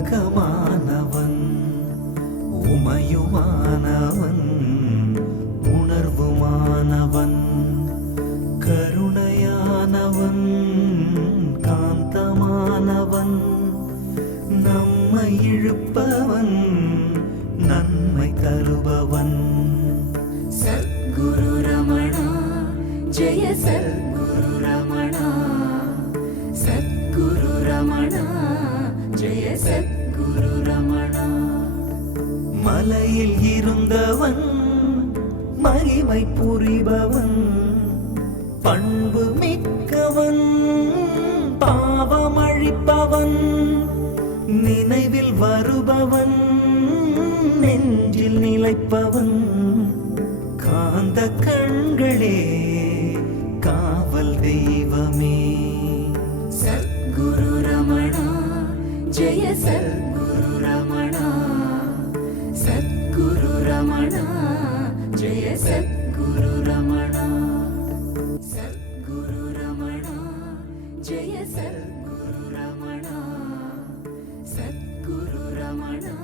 உலகமானவன் உமையுமானவன் உணர்வுமானவன் கருணையானவன் காந்தமானவன் நம்மை இழுப்பவன் நன்மை தருபவன் சத்குரு ரமணா ஜெய சத்குரு ரமணா சத்குரு ரமணா ஜெய சத்குரு ரமணா. மலையில் இருந்தவன் மகிமை புரிபவன் பண்பு மிக்கவன் பாவமழிப்பவன் நினைவில் வருபவன் நெஞ்சில் நிலைப்பவன் காந்த கண்களே காவல் தெய்வமே சத்குரு ரமணா ஜெய சத்குரு ரமணா சத்குரு ரமணா ஜெய சத்குரு ரமணா சத்குரு ரமணா ஜெய சத்குரு ரமணா சத்குரு ரமணா.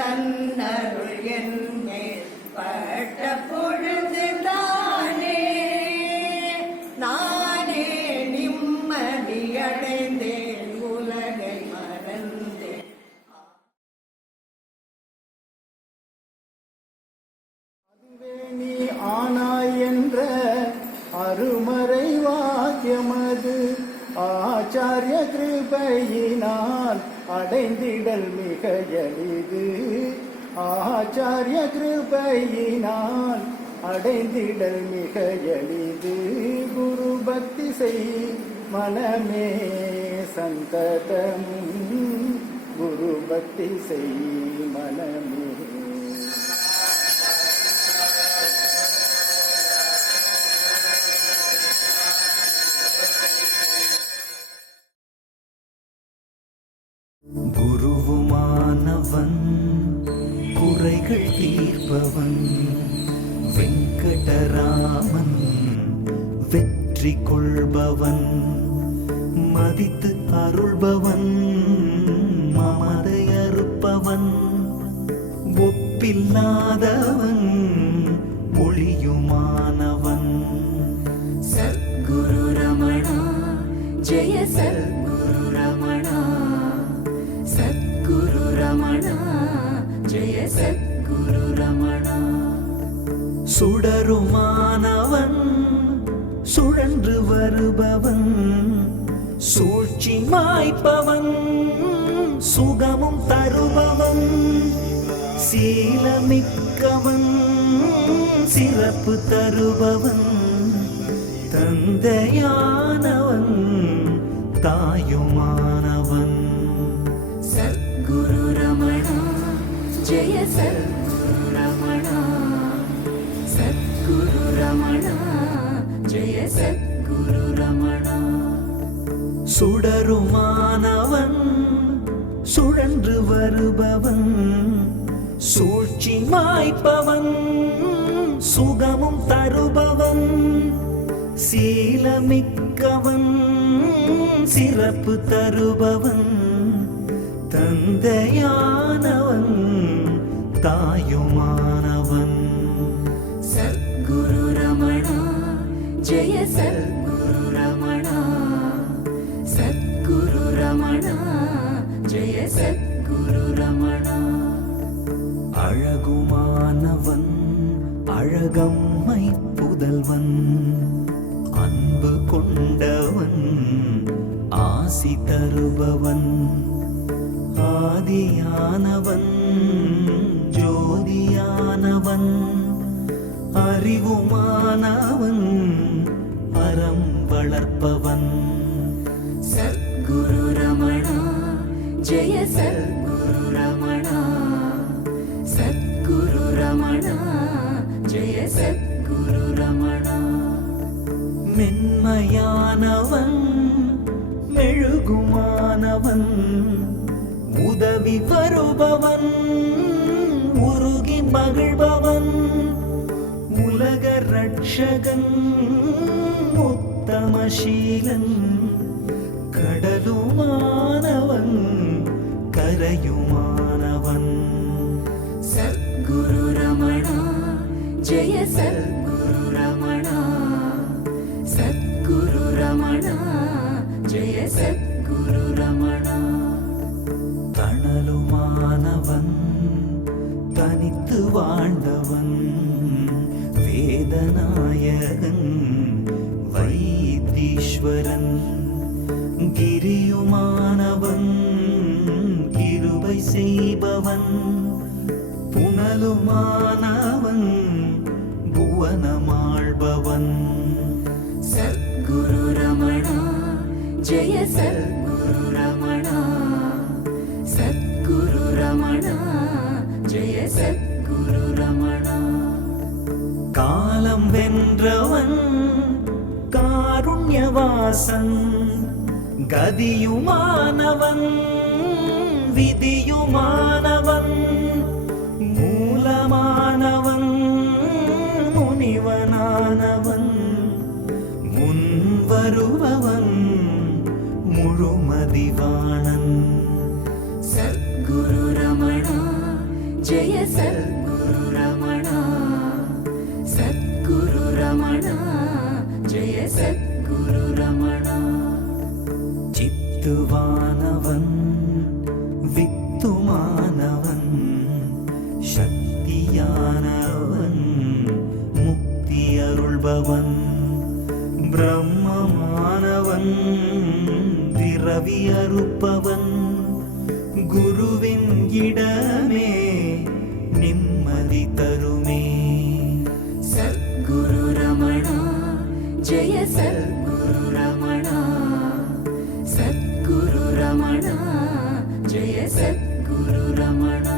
தன்னருள் என்மேல் பட்ட பொழுதுதானே நானே நிம்மதியடைந்தேன் உலகை மறந்தேன். அதுவே நீ ஆனாய் என்ற அருமறை வாக்கியமது ஆச்சாரிய கிருபையினால் அடைந்திடல் மிக எளிது. ஆச்சாரிய கிருபையினால் அடைந்திடல் மிக எளிது. குரு பக்தி செய் மனமே சந்ததமும் குரு பக்தி செய் மனமே. குருவுமானவன் குறைகள் தீர்ப்பவன் வெங்கடராமன் வெற்றி கொள்பவன் மதித்து அருள்பவன் மமதை அறுப்பவன் ஒப்பில்லாதவன் ஒளியுமானவன் சத்குரு ரமணா ஜெய சத்குரு ரமணா சத்குரு ரமணா ஜெய சத்குரு ரமணா. சுடருமானவன் சுழன்று வருபவன் சூழ்ச்சி மாய்ப்பவன் சுகமும் தருபவன் சீலமிக்கவன் சிறப்பு தருபவன் தந்தையானவன் தாயுமானவன் சத்குரு ரமணா ஜெய சத்குரு ரமணா சத்குரு ரமணா ஜெய சத்குரு ரமணா. சுடருமானவன் சுழன்று வருபவன் சூழ்ச்சி மாய்ப்பவன் சுகமும் தருபவன் சீலமிக்கவன் சிறப்பு தருபவன் தந்தையானவன் தாயுமானவன் சத்குரு ரமணா ஜெய சத்குரு ரமணா சத்குரு ரமணா ஜெய சத்குரு ரமணா. அழகுமானவன் அழகம்மை புதல்வன் அன்பு கொண்டவன் ஆசி தருபவன் ஆதியானவன் ஜோதியானவன் அறிவுமானவன் அறம் வளர்ப்பவன் சத்குரு ரமணா ஜெய சத்குரு ரமணா சத்குரு ரமணா ஜெய சத்குரு ரமணா. மென்மையானவன் மெழுகுமானவன் உதவி வருபவன் உருகி மகிழ்பவன் உலக ரட்சகன் உத்தமசீலன் கடலுமானவன் கரையுமானவன். சத்குரு ரமணா ஜெய சத்குரு ரமணா சத்குரு ரமணா ஜெய சத்குரு ரமணா தணலுமானவன் தனித்து வாழ்ந்தவன் வேதநாயகன் வைத்தீஸ்வரன். கிரியுமானவன் கிருபை செய்பவன் புனலுமானவன் புவனமாள்பவன். சத்குரு ரமணா ஜெய சத்குரு ரமணா சத்குரு ரமணா ஜெய சத்குரு ரமணா காலம் வென்றவன் காருண்யவாசன் கதியுமானவன் விதியுமானவன் மூலமானவன் முனிவனானவன் முன்வருபவன் முழுமதிவாணன். சத்குரு ரமணா ஜெய சத்குரு ரமணா சத்குரு ரமணா ஜெய சத்குரு ரமணா சித்துவானவன் வித்துமானவன் சக்தியானவன் முக்தி அருள்பவன். பிரம்மமானவன் பிறவி அறுப்பவன் குருவின் இடமே நிம்மதி தருமே. சத்குரு ரமணா ஜெய சத்குரு ரமணா சத்குரு ரமணா ஜெய சத்குரு ரமணா